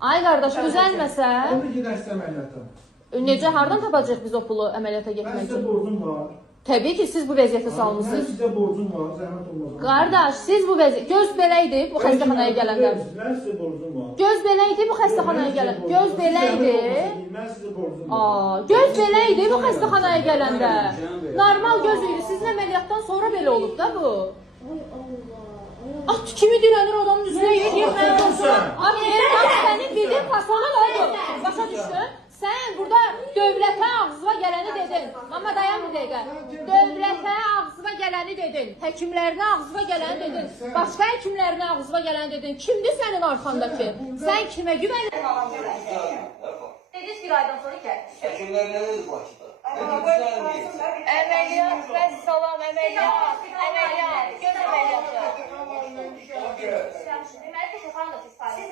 Ay qardaş, düzəlməsə... Onda gedərsə əməliyyata. Necə, hardan tapacaq biz o pulu əməliyyata getmək Mən sizə üçün? borcum var. Təbii ki, siz bu vəziyyətə Mən salmışsınız. sizə borcum var, zəhmət olmaz. Qardaş, siz bu vəziyyət... Göz belə idi bu xəstəxanaya gələndə. Mən sizə borcum var. Göz belə idi bu xəstəxanaya gələndə. Göz belə idi. Mən sizə borcum var. Göz belə idi bu xəstəxanaya gələndə. Normal göz idi. Sizin əməliyyatdan sonra belə olub da bu. At kimi dirənir adamın üzrə yedir. Sənin bildiğin fasonun oldu. Başa düşdün? Sən burada dövlətə ağzıva gələni dedin. Mama dayan bir dəqiqə. Dövlətə ağzıva gələni dedin. Həkimlərinə ağzıva gələni dedin. Başqa həkimlərinə ağzıva gələni dedin. Kimdir sənin arxandakı? Sən kimə güvənirsən? Dediniz bir aydan sonra gəl. Həkimlər nə dedi Bakıda? Əməliyyat və salam, əməliyyat. Əməliyyat, göz əməliyyatı. Bakı. Deməli, xanım da siz sayılır.